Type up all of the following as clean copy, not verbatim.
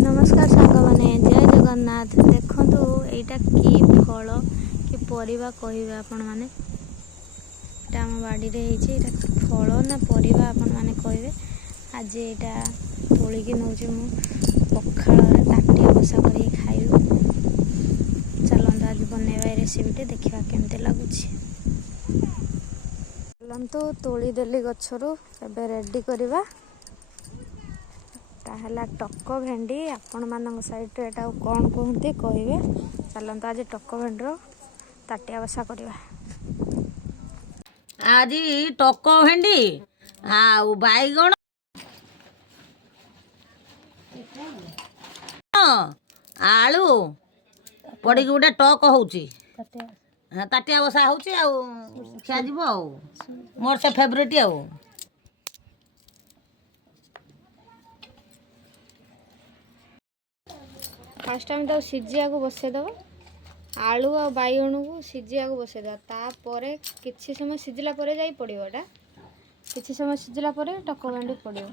नमस्कार सांग मैंने जय जगन्नाथ देखु यहाँ कि फल कि परिबा कहिबे आपण माने एटा हम बाड़ी रे हेछि एटा फल ना परिबा आपण माने कहिबे। आज यहाँ तोलिकी नौचे मु पखाल रे ताटिया बसा करी खाइलु। चलंतु आज बनैबा रेसिपीटे देखा केमते लागुछि। चलंतु तोली देली गछरु एबे रेडी करबा। ताहला टक भेंडी आपण मानक साइड रे एटा कोन कहते कहिबे। चलंतु आज टक भेंडीर ताटिया बसा करबा। आज टक भेंडी आउ बैगण आलू पड़ी गोटे टक होउची ताटिया बसा होउची आउ खिया जीवो आउ मोर से फेवरेट आउ। फास्ट टाइम तो सिझिया को बसई दबा। आलू आ बैगण को सिझिया को बसई दबा। तापर किछि समय सिझिला परे जाई पड़िबो। एटा किछि समय सिझिला परे टक भेंडी पड़िबो।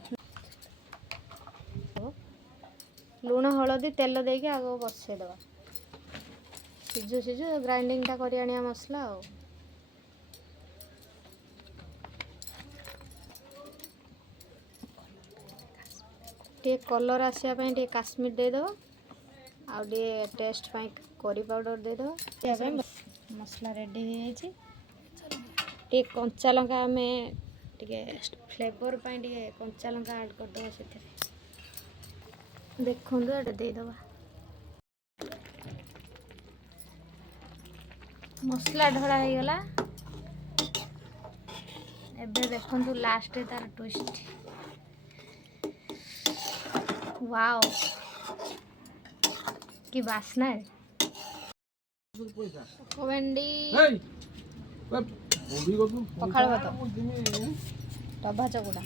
लूण हलदी तेल देके आगो बसई दबा। सिझु सिझु ग्राइंडिंग टा करी आनिया मसला आ टे कलर आसिया पई टे काश्मीर दे दो a test pi curry powder दे दो। मसला रेडी हो जाइए। टे कंचा लंका आम टे फ्लेवर पाई टे कंचा लंका ऐड कर दो। से देखो ये दे दबा। मसला ढड़ा हो गला। एबे देखो लास्ट तार ट्विस्ट। वाओ की बासना है। भेंडी पखाल भात टभा चकुड़ा।